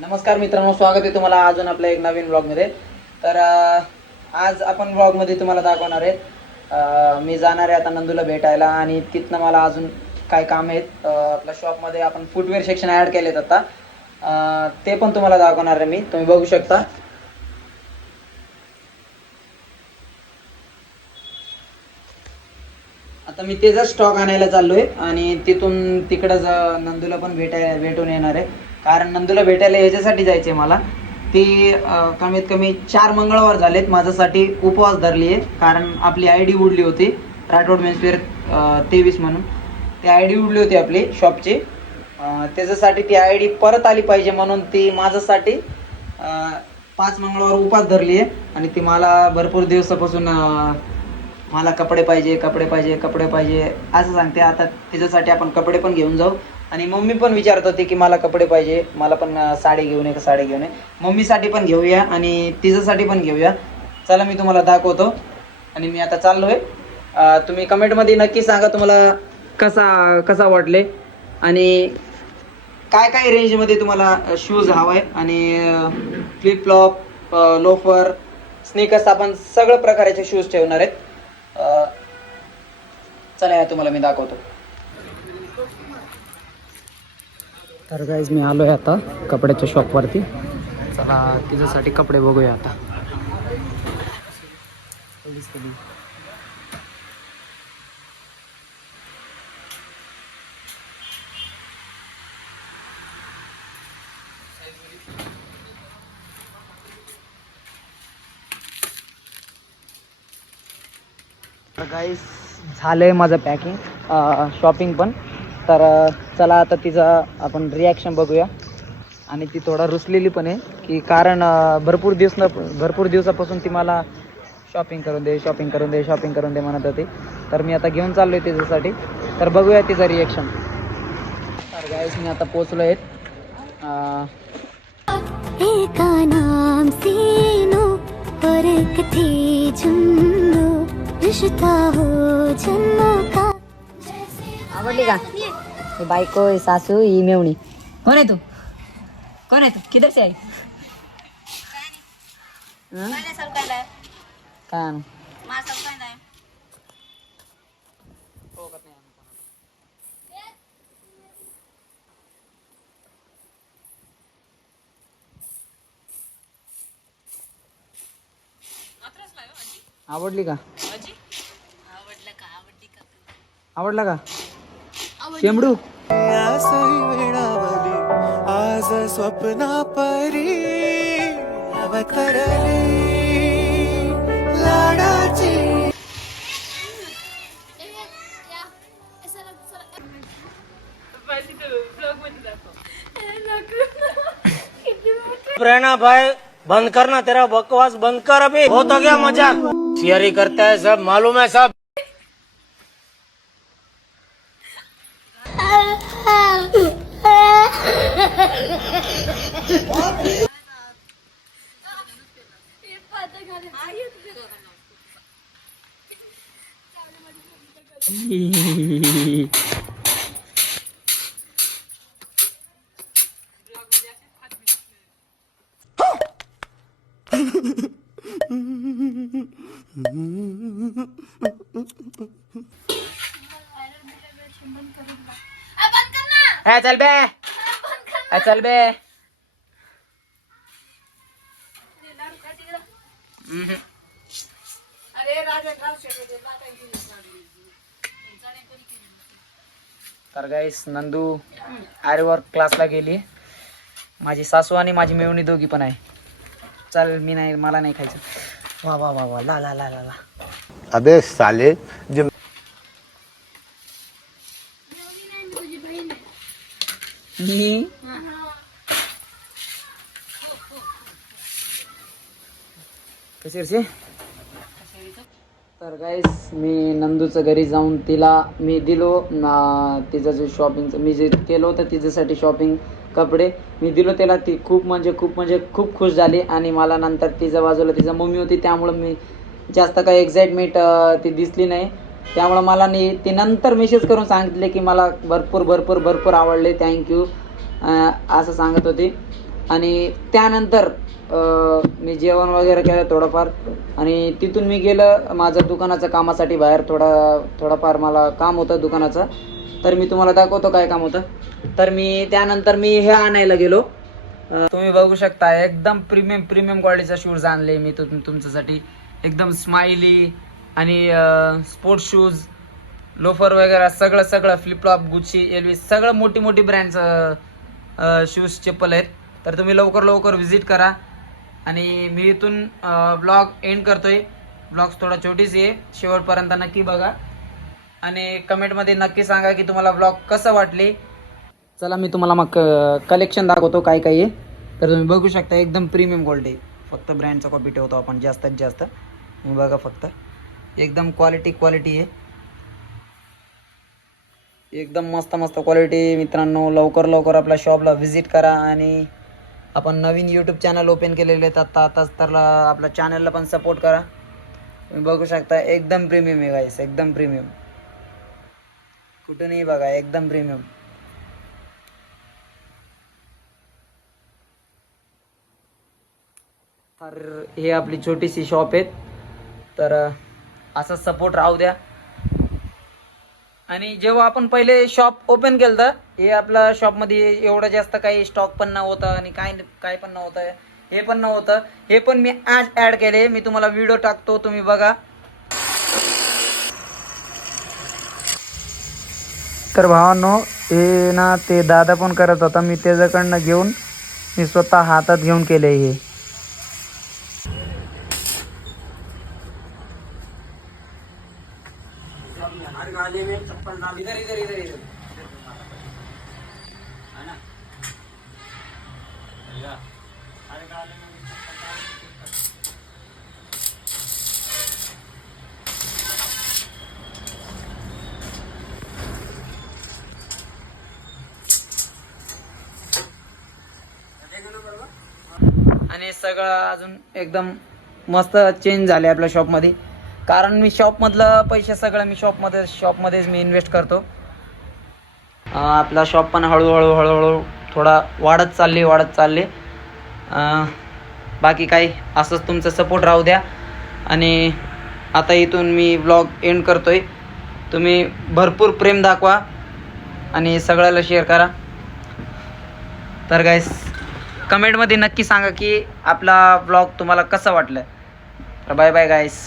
नमस्कार मित्रांनो, स्वागत आहे तुम्हाला अजून आपल्या एक नवीन ब्लॉगमध्ये. तर आज आपण ब्लॉगमध्ये तुम्हाला दाखवणार आहे. मी जाणार आहे आता नंदूला भेटायला आणि तिथनं मला अजून काय काम आहेत. आपल्या शॉपमध्ये आपण फुटवेअर सेक्शन ॲड केलेत आता, ते पण तुम्हाला दाखवणार आहे. मी तुम्ही बघू शकता. आता मी त्याचा स्टॉक आणायला चाललो आहे आणि तिथून तिकडंच नंदूला पण भेटून येणार आहे. कारण नंदूला भेटायला याच्यासाठी जायचं आहे मला. ती कमीत कमी 4 मंगळवार झालेत माझ्यासाठी उपवास धरली आहे. कारण आपली आय डी उडली होती, राठोड मेन्सवेअर 23 म्हणून ती आय डी उडली होती आपली शॉपची. त्याच्यासाठी ती आय डी परत आली पाहिजे म्हणून ती माझ्यासाठी 5 मंगळवार उपवास धरली आहे. आणि ती मला भरपूर दिवसापासून मला कपडे पाहिजे असं सांगते. आता तिच्यासाठी आपण कपडे पण घेऊन जाऊ. आणि मम्मी पण विचारत होती की मला कपडे पाहिजे, मला पण साडी घेऊन ये का साडी घेऊन ये. मम्मीसाठी पण घेऊया आणि तिच्यासाठी पण घेऊया. चला मी तुम्हाला दाखवतो. आणि मी आता चाललो आहे. तुम्ही कमेंटमध्ये नक्की सांगा तुम्हाला कसा वाटले आणि काय रेंजमध्ये तुम्हाला शूज हवा आहे. आणि फ्लिपफ्लॉप, लोफर, स्नीकर्स आपण सगळं प्रकारचे शूज ठेवणार आहेत. चला या तुम्हाला मी दाखवतो. तर गाईज मी आलो आहे आता कपड्याच्या शॉपवरती. चला तिच्यासाठी कपडे बघूया आता. तर गाईज झालं आहे माझं पॅकिंग, शॉपिंग पण. तर चला आता तिचं आपण रिॲक्शन बघूया. आणि ती थोडा रुसलेली पण आहे की कारण भरपूर दिवसापासून ती मला शॉपिंग करून दे म्हणत होती. तर मी आता घेऊन चाललो आहे तिच्यासाठी. तर बघूया तिचं रिॲक्शन. तर गाईज मी आता पोचलो आहे. आवडली का? ही बायको, ही सासू, ही मेवणी. कोण आहे तू? किधर से आई? काय आणू? आवडली का? आवडला का शेंबडू? आज स्वप्ना परी अवतरली लाडाची. प्रेरणा भाई बंद करना, तेरा बकवास बंद कर अभी. हो तो गया मजाक, शेयर ही करता है सब, मालूम है सब. चल बे. तर गाईस नंदू आर्यवर्क क्लासला गेली. माझी सासू आणि माझी मेवणी दोघी पण आहे. चल मला नाही खायचं. वा वा वा वा ला ला ला ला ला. अबे साले जो कशी. तर गाईस मी नंदूचं घरी जाऊन तिला मी दिलो तिचं जे शॉपिंगचं मी जे केलं होतं तिच्यासाठी शॉपिंग कपडे मी दिलो त्याला. ती खूप खुश झाली. आणि मला नंतर तिच्या बाजूला तिचा मम्मी होती, त्यामुळं मी जास्त काही एक्साइटमेंट ती दिसली नाही. त्यामुळं मला ती नंतर मेसेज करून सांगितले की मला भरपूर आवडले, थँक्यू असं सांगत होती. आणि त्यानंतर मी जेवण वगैरे केलं थोडंफार आणि तिथून मी गेलं माझं दुकानाचं कामासाठी बाहेर. थोडंफार मला काम होतं दुकानाचं, तर मी तुम्हाला दाखवतो काय काम होतं. तर मी त्यानंतर मी हे आणायला गेलो. तुम्ही बघू शकता एकदम प्रीमियम क्वालिटीचा शूज आणले मी तुमच्यासाठी. एकदम स्माइली आणि स्पोर्ट्स शूज, लोफर वगैरे सगळं फ्लिपफ्लॉप, गुच्ची, एलवी सगळं मोठी ब्रँडचं शूज चप्पल आहेत. तर तुम्ही लवकर व्हिजिट करा. आणि मी इथून ब्लॉग एंड करतोय. ब्लॉग थोडा छोटीच आहे, शेवटपर्यंत नक्की बघा आणि कमेंटमध्ये नक्की सांगा की तुम्हाला ब्लॉग कसं वाटले. चला मी तुम्हाला मग कलेक्शन दाखवतो काय आहे. तर तुम्ही बघू शकता एकदम प्रीमियम क्वालिटी. फक्त ब्रँडचा कॉपी ठेवतो आपण जास्तीत जास्त. तुम्ही बघा फक्त एकदम क्वालिटी आहे. एकदम मस्त क्वालिटी. मित्रांनो लवकर आपल्या शॉपला व्हिजिट करा. आणि आपण नवीन यूट्यूब चॅनल ओपन केलेले आहेत आताच, तर आपल्या चॅनलला पण सपोर्ट करा. तुम्ही बघू शकता एकदम प्रीमियम आहे गाईस, एकदम प्रीमियम. कुठूनही बघा एकदम प्रीमियम. तर हे आपली छोटीशी शॉप आहे. तर असा सपोर्ट राहू द्या. आणि जेव्हा आपण पहिले शॉप ओपन केलं तर हे आपल्या शॉपमध्ये एवढं जास्त काही स्टॉक पण नव्हतं आणि काय पण नव्हतं. हे पण नव्हतं. हे पण मी आज ॲड केले. मी तुम्हाला व्हिडिओ टाकतो, तुम्ही बघा. तर भावांनो हे ना ते दादा पण करत होता. मी त्याच्याकडनं घेऊन मी स्वतः हातात घेऊन केले हे. आणि सगळं अजून एकदम मस्त चेंज झाले आपल्या शॉपमध्ये. कारण मी शॉपमधलं पैसे सगळं मी शॉपमध्येच मी इन्व्हेस्ट करतो. आपला शॉप पण हळूहळू थोडा वाढत चालले. बाकी काही असंच तुमचं सपोर्ट राहू द्या. आणि आता इथून मी ब्लॉग एंड करतोय. तुम्ही भरपूर प्रेम दाखवा आणि सगळ्याला शेअर करा. तर गाईस कमेंटमध्ये नक्की सांगा की आपला ब्लॉग तुम्हाला कसा वाटलं. तर बाय गाईस.